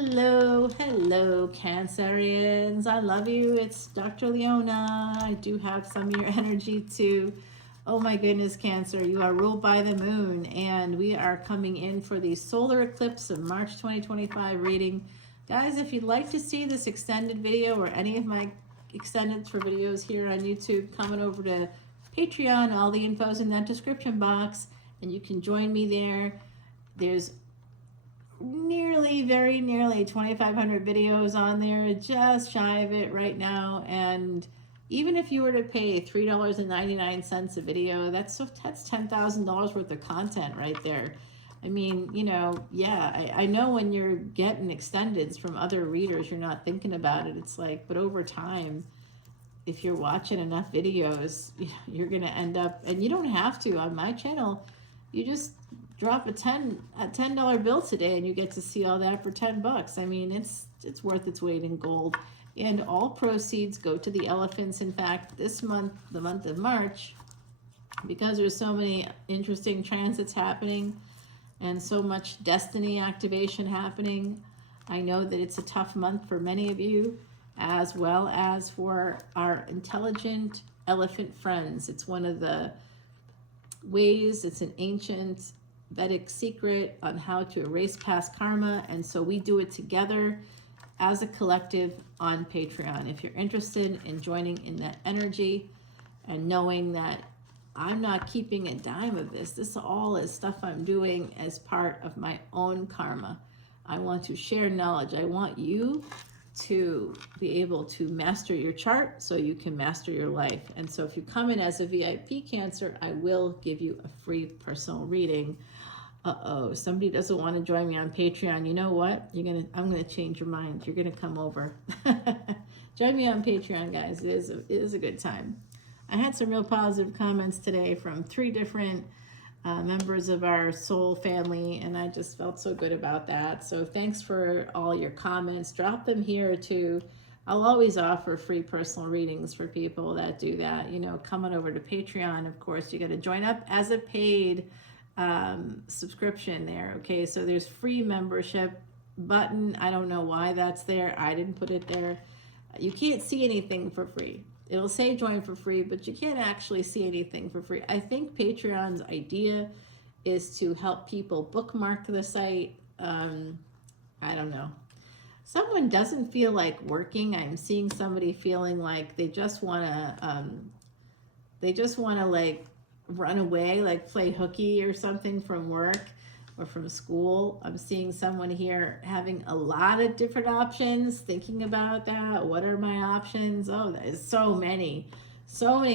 Hello, hello, Cancerians. I love you. It's Dr. Leona. I do have some of your energy too. Oh my goodness, Cancer, you are ruled by the moon, and we are coming in for the solar eclipse of March 2025 reading. Guys, if you'd like to see this extended video or any of my extendeds for videos here on YouTube, come on over to Patreon. All the info's in that description box, and you can join me there. There's very nearly 2,500 videos on there, just shy of it right now. And even if you were to pay $3.99 a video, that's $10,000 worth of content right there. I mean, you know, yeah, I know when you're getting extendeds from other readers, you're not thinking about it. It's like, but over time, if you're watching enough videos, you're going to end up, and you don't have to. On my channel, you just drop a $10 bill today and you get to see all that for 10 bucks. I mean, it's worth its weight in gold. And all proceeds go to the elephants. In fact, this month, the month of March, because there's so many interesting transits happening and so much destiny activation happening, I know that it's a tough month for many of you, as well as for our intelligent elephant friends. It's one of the ways, it's an ancient Vedic secret on how to erase past karma, and so we do it together as a collective on Patreon. If you're interested in joining in that energy and knowing that I'm not keeping a dime of this all is stuff I'm doing as part of my own karma. I want to share knowledge. I want you to be able to master your chart so you can master your life. And so if you come in as a VIP Cancer, I will give you a free personal reading. Somebody doesn't want to join me on Patreon. You know what? I'm gonna change your mind. You're gonna come over. Join me on Patreon, guys. It is a good time. I had some real positive comments today from 3 different members of our soul family, and I just felt so good about that. So thanks for all your comments. Drop them here too. I'll always offer free personal readings for people that do that. You know, come on over to Patreon. Of course, you got to join up as a paid subscription there. Okay, so there's free membership button. I don't know why that's there. I didn't put it there. You can't see anything for free. It'll say join for free, but you can't actually see anything for free. I think Patreon's idea is to help people bookmark the site. I don't know. Someone doesn't feel like working. I'm seeing somebody feeling like they just want to like run away, like play hooky or something from work or from school. I'm seeing someone here having a lot of different options, thinking about that. What are my options? Oh, there's so many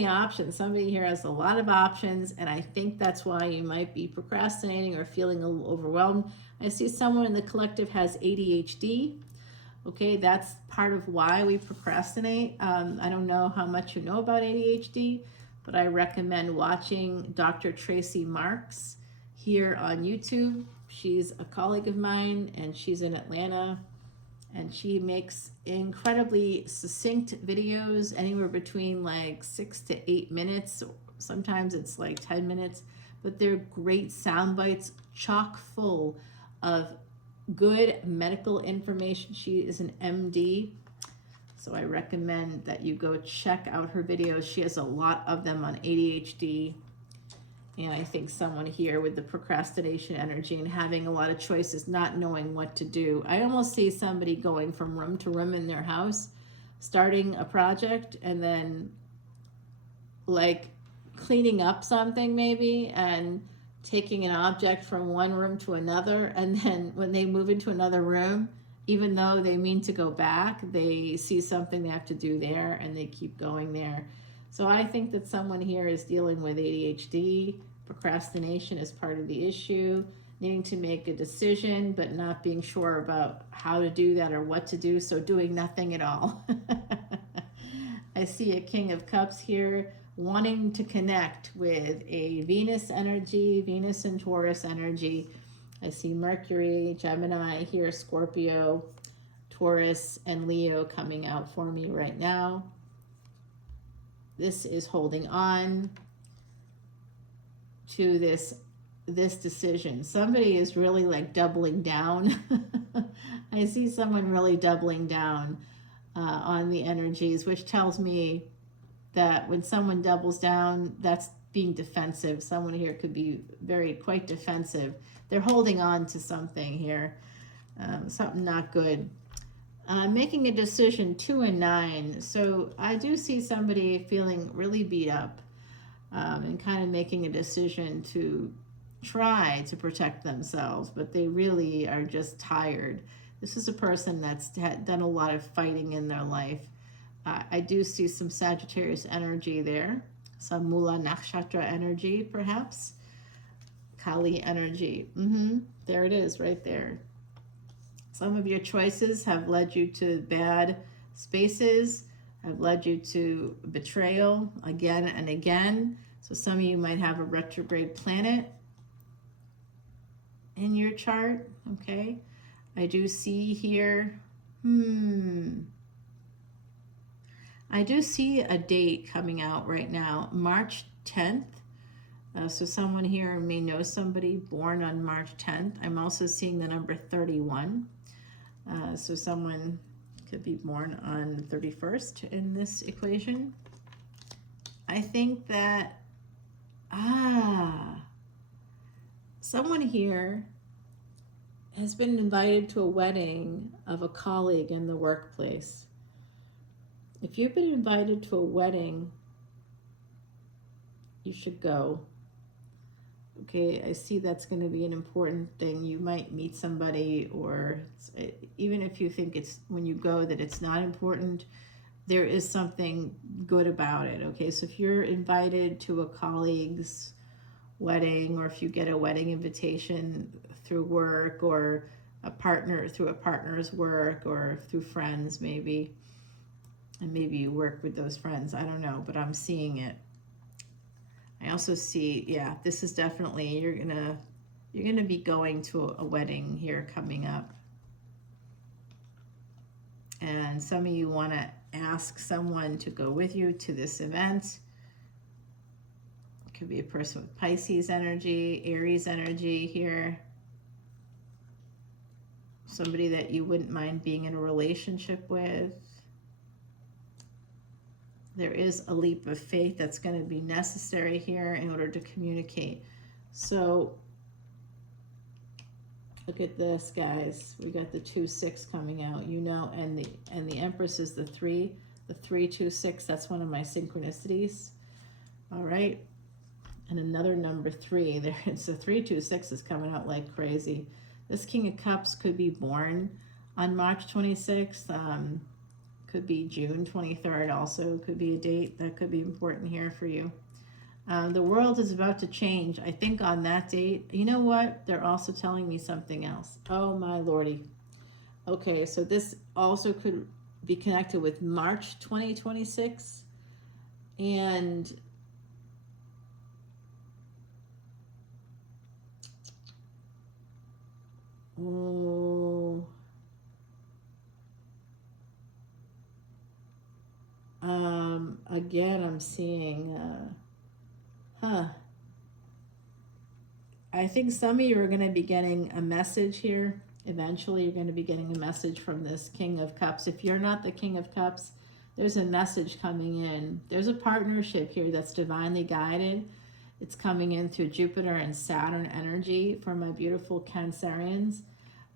options. Somebody here has a lot of options, and I think that's why you might be procrastinating or feeling a little overwhelmed. I see someone in the collective has ADHD. Okay, that's part of why we procrastinate. I don't know how much you know about ADHD, but I recommend watching Dr. Tracy Marks here on YouTube. She's a colleague of mine, and she's in Atlanta, and she makes incredibly succinct videos, anywhere between like 6 to 8 minutes. Sometimes it's like 10 minutes, but they're great sound bites, chock full of good medical information. She is an MD. So I recommend that you go check out her videos. She has a lot of them on ADHD. And I think someone here with the procrastination energy and having a lot of choices, not knowing what to do. I almost see somebody going from room to room in their house, starting a project, and then like cleaning up something maybe, and taking an object from one room to another. And then when they move into another room, even though they mean to go back, they see something they have to do there and they keep going there. So I think that someone here is dealing with ADHD. Procrastination is part of the issue. Needing to make a decision, but not being sure about how to do that or what to do, so doing nothing at all. I see a King of Cups here, wanting to connect with a Venus energy, Venus and Taurus energy. I see Mercury, Gemini here, Scorpio, Taurus, and Leo coming out for me right now. This is holding on to this decision. Somebody is really like doubling down. I see someone really doubling down on the energies, which tells me that when someone doubles down, that's being defensive. Someone here could be quite defensive. They're holding on to something here, something not good. Making a decision, 2 and 9. So I do see somebody feeling really beat up and kind of making a decision to try to protect themselves, but they really are just tired. This is a person that's done a lot of fighting in their life. I do see some Sagittarius energy there, some Mula Nakshatra energy, perhaps. Kali energy. There it is, right there. Some of your choices have led you to bad spaces, have led you to betrayal again and again. So some of you might have a retrograde planet in your chart, okay? I do see here, I do see a date coming out right now, March 10th. So someone here may know somebody born on March 10th. I'm also seeing the number 31. So someone could be born on the 31st in this equation. I think that, someone here has been invited to a wedding of a colleague in the workplace. If you've been invited to a wedding, you should go. Okay, I see that's going to be an important thing. You might meet somebody, or even if you think it's when you go that it's not important, there is something good about it. Okay, so if you're invited to a colleague's wedding, or if you get a wedding invitation through work, or through a partner's work, or through friends maybe, and maybe you work with those friends, I don't know, but I'm seeing it. I also see, yeah, this is definitely, you're gonna be going to a wedding here coming up. And some of you want to ask someone to go with you to this event. It could be a person with Pisces energy, Aries energy here. Somebody that you wouldn't mind being in a relationship with. There is a leap of faith that's going to be necessary here in order to communicate. So look at this, guys. We got the 2-6 coming out, you know, and the Empress is the 3, the 3-2-6. That's one of my synchronicities. All right, and another number 3. There, it's the 3-2-6 is coming out like crazy. This King of Cups could be born on March 26th. Could be June 23rd also. Could be a date that could be important here for you. The world is about to change. I think on that date, you know what? They're also telling me something else. Oh my lordy. Okay, so this also could be connected with March 2026. And again, I'm seeing, I think some of you are going to be getting a message here. Eventually, you're going to be getting a message from this King of Cups. If you're not the King of Cups, there's a message coming in. There's a partnership here that's divinely guided. It's coming in through Jupiter and Saturn energy for my beautiful Cancerians.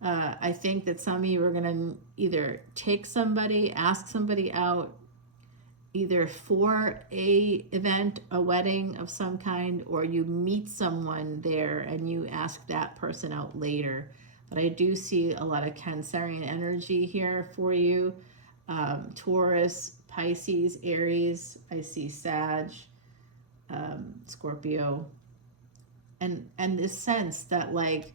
I think that some of you are going to either take somebody, ask somebody out, either for a event, a wedding of some kind, or you meet someone there and you ask that person out later. But I do see a lot of Cancerian energy here for you. Taurus, Pisces, Aries, I see Sag, Scorpio. And this sense that like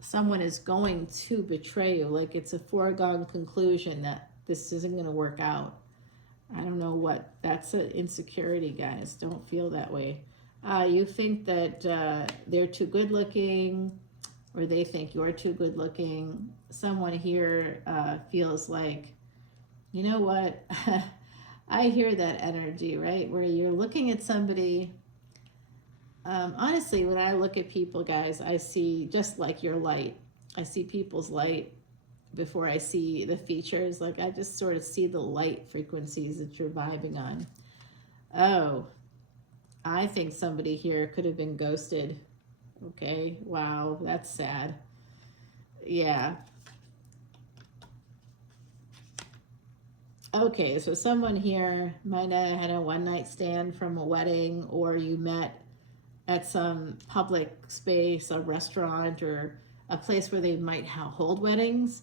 someone is going to betray you, like it's a foregone conclusion that this isn't going to work out. I don't know what, that's an insecurity, guys. Don't feel that way. You think that they're too good looking, or they think you're too good looking. Someone here feels like, you know what? I hear that energy, right? Where you're looking at somebody. Honestly, when I look at people, guys, I see just like your light. I see people's light, before I see the features. Like, I just sort of see the light frequencies that you're vibing on. Oh, I think somebody here could have been ghosted. Okay, wow, that's sad. Yeah. Okay, so someone here might have had a one-night stand from a wedding, or you met at some public space, a restaurant, or a place where they might hold weddings.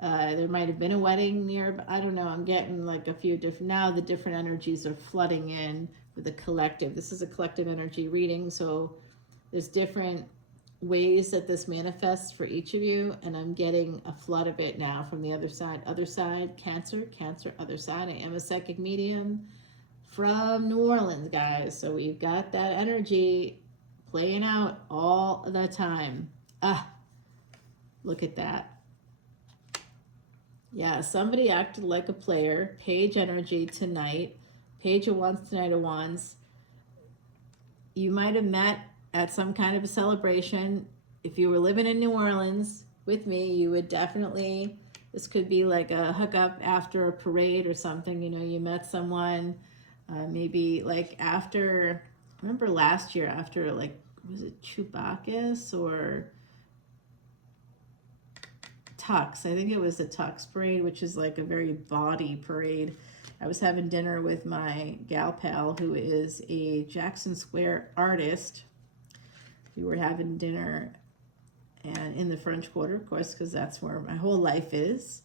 There might have been a wedding near, but I don't know. I'm getting like a few different, now the different energies are flooding in with the collective. This is a collective energy reading, so there's different ways that this manifests for each of you, and I'm getting a flood of it now from the other side, Cancer, other side. I am a psychic medium from New Orleans, guys, so we've got that energy playing out all the time. Look at that. Yeah, somebody acted like a player. Page energy tonight. Page of Wands, Knight of Wands. You might have met at some kind of a celebration. If you were living in New Orleans with me, you would definitely, this could be like a hookup after a parade or something. You know, you met someone, maybe like after, remember last year after, like, was it Chewbacca's or Tux? I think it was the Tux parade, which is like a very bawdy parade. I was having dinner with my gal pal who is a Jackson Square artist. We were having dinner and in the French Quarter, of course, because that's where my whole life is.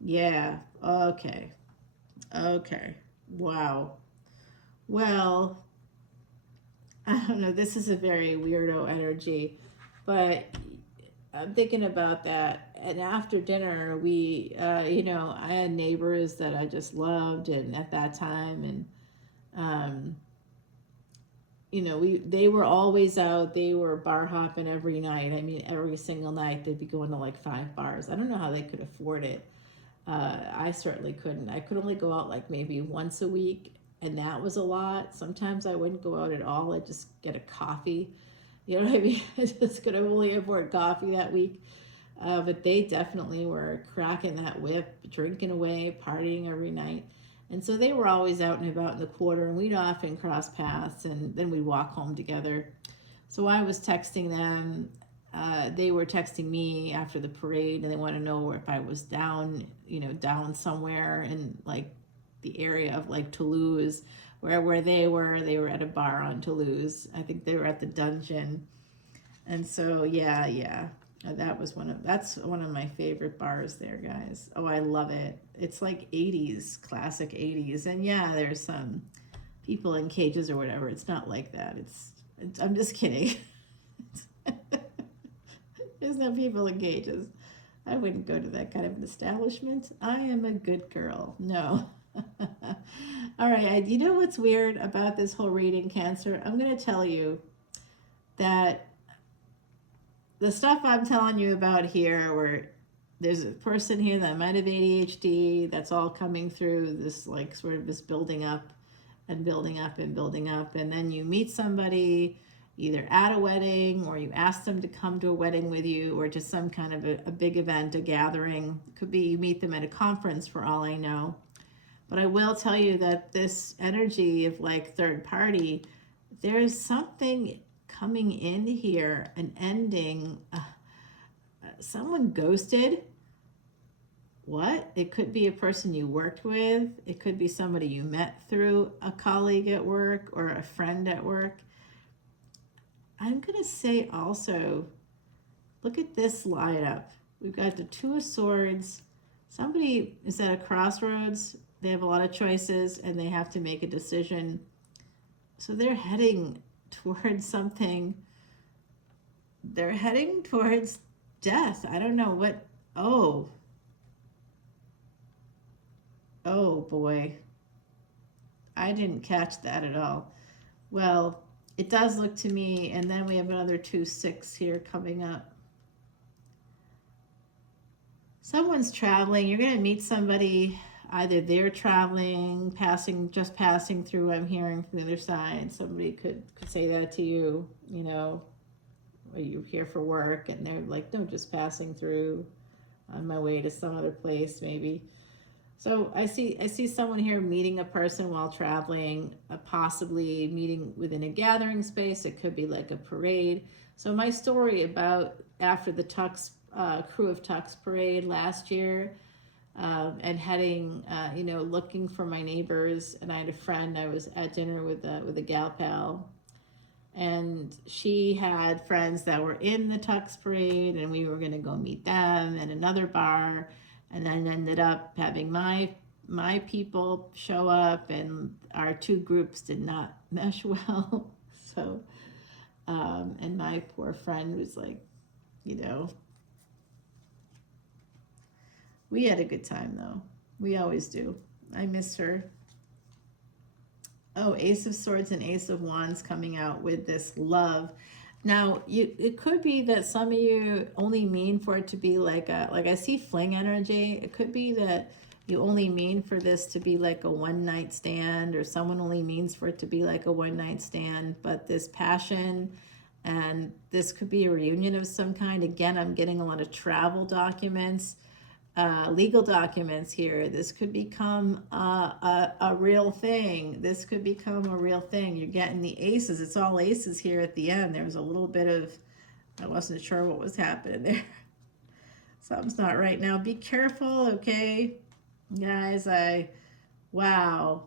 Yeah, okay. Wow. Well, I don't know, this is a very weirdo energy, but I'm thinking about that. And after dinner, we, you know, I had neighbors that I just loved, and at that time, and you know, they were always out. They were bar hopping every night. I mean, every single night they'd be going to like 5 bars. I don't know how they could afford it. I certainly couldn't. I could only go out like maybe once a week, and that was a lot. Sometimes I wouldn't go out at all. I'd just get a coffee. You know what I mean? I just could only afford coffee that week. But they definitely were cracking that whip, drinking away, partying every night. And so they were always out and about in the Quarter, and we'd often cross paths, and then we'd walk home together. So I was texting them. They were texting me after the parade, and they want to know if I was down, you know, down somewhere in like the area of like Toulouse, where they were. They were at a bar on Toulouse. I think they were at the Dungeon. And so, yeah. That's one of my favorite bars there, guys. Oh, I love it. It's like 80s, classic 80s. And yeah, there's some people in cages or whatever. It's not like that. It's I'm just kidding. There's no people in cages. I wouldn't go to that kind of an establishment. I am a good girl. No. All right. You know what's weird about this whole reading, Cancer? I'm going to tell you that the stuff I'm telling you about here, where there's a person here that might have ADHD, that's all coming through this, like, sort of this building up and building up and building up. And then you meet somebody either at a wedding, or you ask them to come to a wedding with you, or to some kind of a big event, a gathering. It could be you meet them at a conference, for all I know. But I will tell you that this energy of like third party, there's something coming in here, an ending. Someone ghosted. What? It could be a person you worked with. It could be somebody you met through a colleague at work or a friend at work. I'm going to say also, look at this light up. We've got the Two of Swords. Somebody is at a crossroads. They have a lot of choices and they have to make a decision. So they're heading towards something. They're heading towards death. I don't know what. Oh boy. I didn't catch that at all. Well, it does look to me, and then we have another 2-6 here coming up. Someone's traveling. You're going to meet somebody. Either they're traveling, just passing through. I'm hearing from the other side. Somebody could say that to you, you know. are you here for work? And they're like, no, just passing through on my way to some other place maybe. So I see someone here meeting a person while traveling, possibly meeting within a gathering space. It could be like a parade. So my story about after the Tux Crew of Tux parade last year, and heading, looking for my neighbors. And I had a friend. I was at dinner with a gal pal, and she had friends that were in the Tux parade, and we were going to go meet them at another bar, and then ended up having my people show up, and our two groups did not mesh well. So, and my poor friend was like, we had a good time though. We always do. I miss her. Oh, Ace of Swords and Ace of Wands coming out with this love. Now, it could be that some of you only mean for it to be like I see fling energy. It could be that you only mean for this to be like a one-night stand, or someone only means for it to be like a one-night stand, but this passion, and this could be a reunion of some kind. Again, I'm getting a lot of travel documents, legal documents here. This could become a real thing. This could become a real thing. You're getting the aces. It's all aces here at the end. There was a little bit of, I wasn't sure what was happening there. Something's not right now. Be careful, okay? Guys, wow.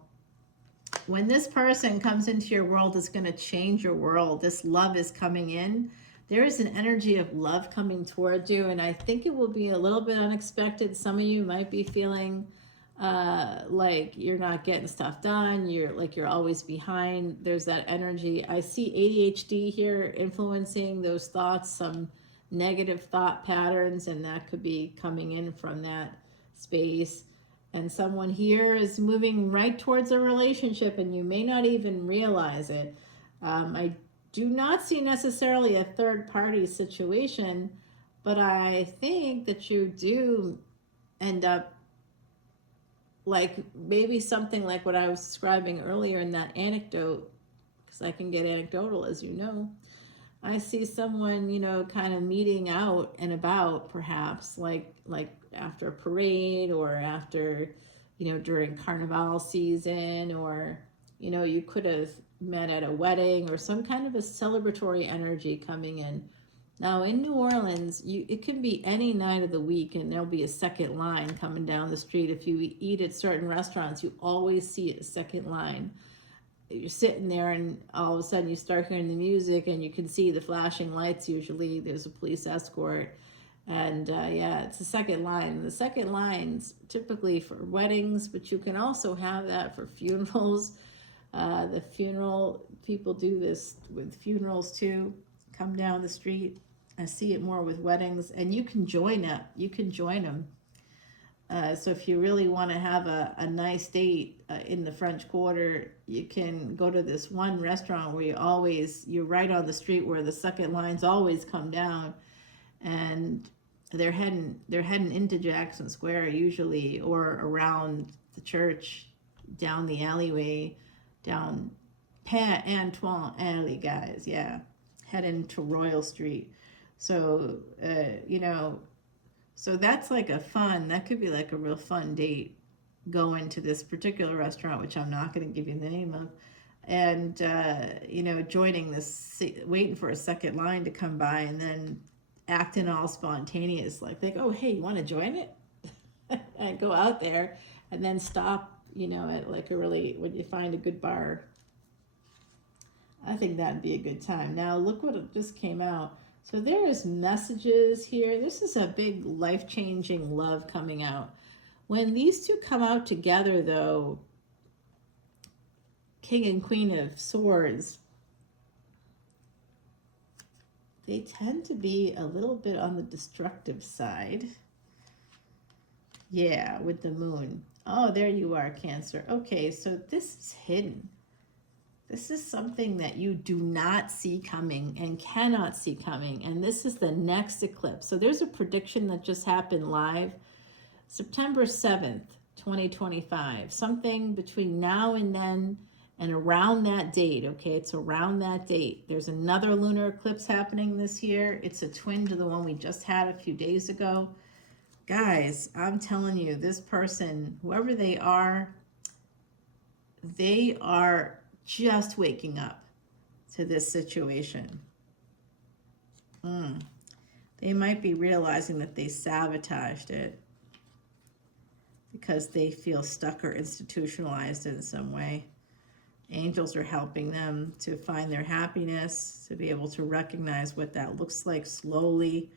When this person comes into your world, it's going to change your world. This love is coming in. There is an energy of love coming towards you, and I think it will be a little bit unexpected. Some of you might be feeling like you're not getting stuff done. You're always behind. There's that energy. I see ADHD here influencing those thoughts, some negative thought patterns, and that could be coming in from that space. And someone here is moving right towards a relationship, and you may not even realize it. I do not see necessarily a third party situation, but I think that you do end up like maybe something like what I was describing earlier in that anecdote, because I can get anecdotal, as you know. I see someone, kind of meeting out and about, perhaps like after a parade, or after, during carnival season, or, you could have met at a wedding, or some kind of a celebratory energy coming in. Now in New Orleans, it can be any night of the week, and there'll be a second line coming down the street. If you eat at certain restaurants, you always see a second line. You're sitting there, and all of a sudden you start hearing the music, and you can see the flashing lights. Usually there's a police escort, and it's the second line. The second line's typically for weddings, but you can also have that for funerals. The funeral people do this with funerals too. Come down the street. I see it more with weddings, and you can join up. You can join them. So if you really want to have a nice date in the French Quarter, you can go to this one restaurant where you're right on the street where the second lines always come down, and they're heading into Jackson Square usually, or around the church, down the alleyway, down Père Antoine Alley, guys, yeah, heading to Royal Street. So, so that's like that could be like a real fun date, going to this particular restaurant, which I'm not going to give you the name of, and, joining this, waiting for a second line to come by, and then acting all spontaneous, like, oh, hey, you want to join it? And go out there, and then stop, at like when you find a good bar. I think that'd be a good time. Now, look what just came out. So there is messages here. This is a big life-changing love coming out. When these two come out together, though, King and Queen of Swords, they tend to be a little bit on the destructive side. Yeah, with the moon. Oh, there you are, Cancer. Okay, so this is hidden. This is something that you do not see coming and cannot see coming. And this is the next eclipse. So there's a prediction that just happened live. September 7th, 2025. Something between now and then And around that date, okay, it's around that date, there's another lunar eclipse happening this year. It's a twin to the one we just had a few days ago. Guys, I'm telling you, this person, whoever they are just waking up to this situation. They might be realizing that they sabotaged it because they feel stuck or institutionalized in some way. Angels are helping them to find their happiness, to be able to recognize what that looks like slowly.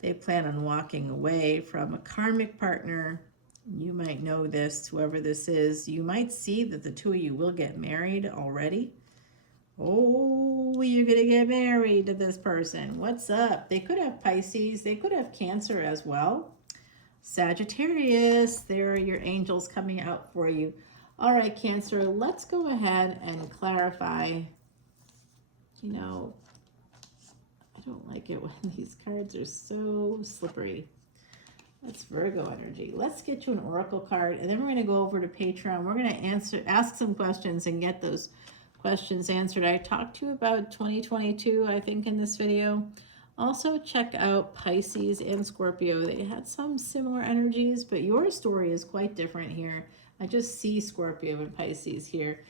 They plan on walking away from a karmic partner. You might know this, whoever this is. You might see that the two of you will get married already. Oh, you're going to get married to this person. What's up? They could have Pisces. They could have Cancer as well. Sagittarius, there are your angels coming out for you. All right, Cancer, let's go ahead and clarify. You know, I don't like it when these cards are so slippery. That's Virgo energy. Let's get you an oracle card, and then we're going to go over to Patreon. We're going to ask some questions and get those questions answered. I talked to you about 2022, I think, in this video. Also, check out Pisces and Scorpio. They had some similar energies, but your story is quite different here. I just see Scorpio and Pisces here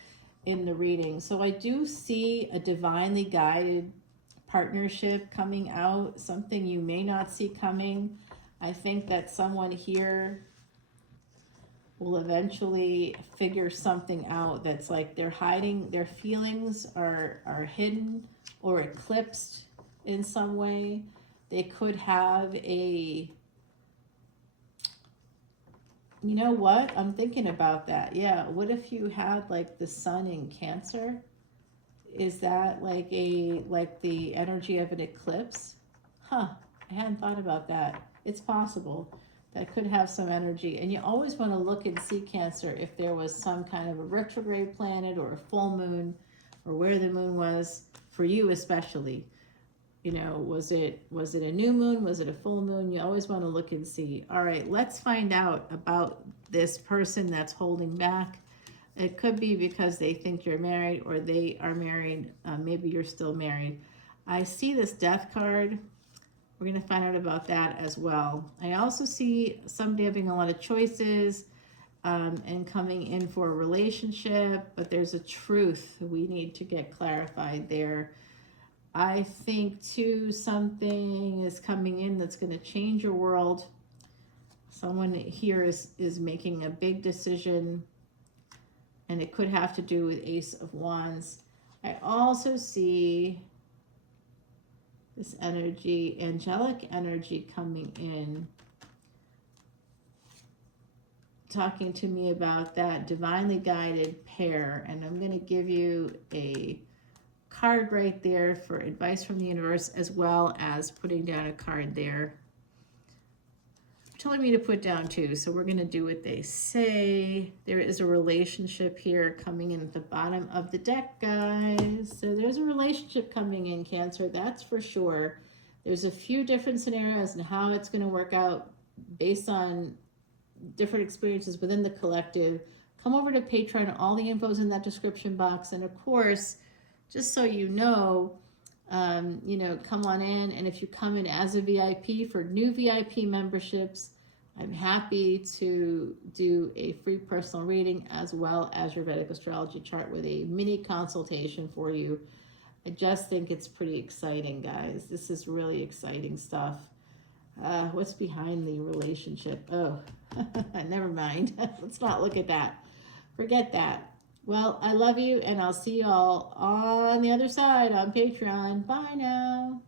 in the reading. So I do see a divinely guided partnership coming out, something you may not see coming. I think that someone here will eventually figure something out that's like they're hiding, their feelings are hidden or eclipsed in some way. They could have a, you know what? I'm thinking about that. Yeah. What if you had like the sun in Cancer? Is that like the energy of an eclipse? Huh. I hadn't thought about that. It's possible. That could have some energy. And you always want to look and see, Cancer, if there was some kind of a retrograde planet or a full moon, or where the moon was for you especially. You know, was it a new moon? Was it a full moon? You always want to look and see. All right, let's find out about this person that's holding back. It could be because they think you're married, or they are married. Maybe you're still married. I see this Death card. We're going to find out about that as well. I also see somebody having a lot of choices and coming in for a relationship, but there's a truth we need to get clarified there. I think, too, something is coming in that's going to change your world. Someone here is making a big decision, and it could have to do with Ace of Wands. I also see this energy, angelic energy coming in, talking to me about that divinely guided pair. And I'm going to give you a card right there for advice from the universe, as well as putting down a card there. Telling me to put down two, so we're going to do what they say. There is a relationship here coming in at the bottom of the deck, guys. So there's a relationship coming in, Cancer, that's for sure. There's a few different scenarios and how it's going to work out based on different experiences within the collective. Come over to Patreon. All the info's in that description box. And of course, just so you know, come on in. And if you come in as a VIP for new VIP memberships, I'm happy to do a free personal reading as well as your Vedic astrology chart with a mini consultation for you. I just think it's pretty exciting, guys. This is really exciting stuff. What's behind the relationship? Oh, never mind. Let's not look at that. Forget that. Well, I love you, and I'll see you all on the other side on Patreon. Bye now.